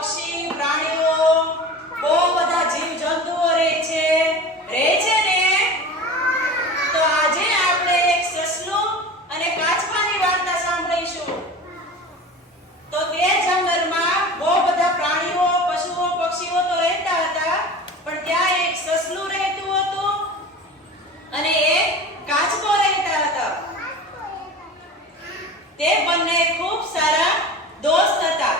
પક્ષી પ્રાણીઓ બહુ બધા જીવજંતુઓ રહે છે ને. તો આજે આપણે એક સસલું અને કાચબાની વાર્તા સાંભળીશું. તો તે જંગલમાં બહુ બધા પ્રાણીઓ પશુઓ પક્ષીઓ તો રહેતા હતા, પણ ત્યાં એક સસલું રહેતું હતું અને એક કાચબો રહેતા હતા. તે બંને ખૂબ સારા દોસ્ત હતા.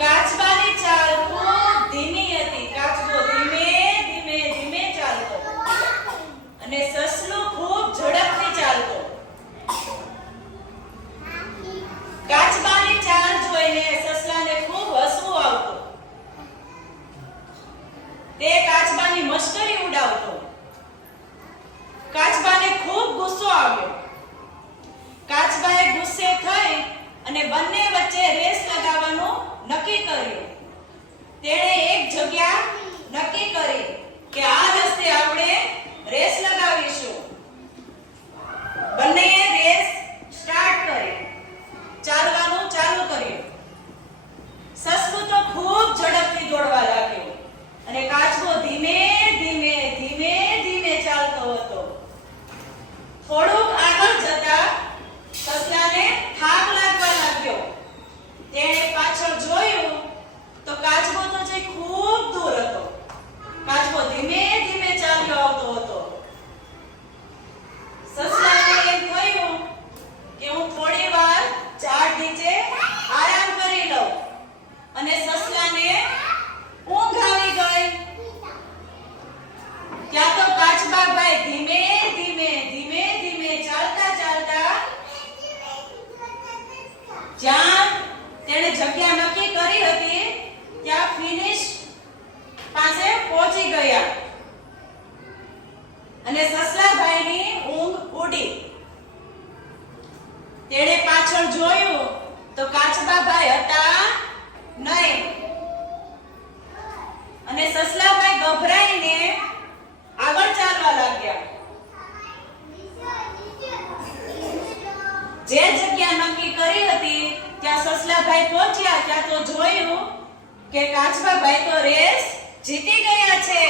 કાચબાની ચાલ ખૂબ ધીમી હતી. કાચબો ધીમે ધીમે ધીમે ચાલતો અને સસલું ખૂબ ઝડપથી ચાલતો. કાચબાની ચાલ જોઈને સસલાને ખૂબ હસવું આવતું. તે કાચબાની મશ્કરી ઉડાવતો. કાચબાને ખૂબ ગુસ્સો આવ્યો. કાચબાએ ગુસ્સે થઈ અને બંને વચ્ચે રેસ લગાવવાનું નક્કી કર્યું. તેણે એક જગ્યા નક્કી કરી કે આ રસ્તે આપણે રેસ લગાવીશું. બંનેએ રેસ સ્ટાર્ટ કરી. ચાલવાનું ચાલુ કર્યું. સસલું તો ખૂબ ઝડપથી દોડવા લાગ્યો અને કાચબો ધીમે ધીમે ધીમે ધીમે ચાલતો હતો. થોડુંક આગળ જતા સસલાને થાક લાગવા લાગ્યો. તેણે પાછળ જોયું તો કાચબો તો જે ખૂબ દૂર હતો. કાચબો ધીમે ધીમે ચાલ્યો આવતો હતો. સસલાને એમ થયું કે હું થોડી વાર ઝાડ નીચે આરામ કરી લઉં, અને સસલાને ઊંઘ આવી ગઈ. ત્યાં તો કાચબાભાઈ ધીમે ધીમે ધીમે ધીમે ચાલતા ચાલતા જ્યાં તેણે જગ્યા નક્કી કરી હતી ત્યાં ફિનિશ પાસે પહોંચી ગયા અને સસલાભાઈની ઊંઘ ઉડી. તેણે પાછળ જોયું તો કાચબાભાઈ હતા નહીં અને સસલાભાઈ ગભરાઈને આગળ ચાલવા લાગ્યા. જે જગ્યા નક્કી કરી હતી ત્યાં સસલાભાઈ પહોંચ્યા ત્યાં તો જોયું કે કાચબાભાઈ તો રેસ જીતી ગયા છે.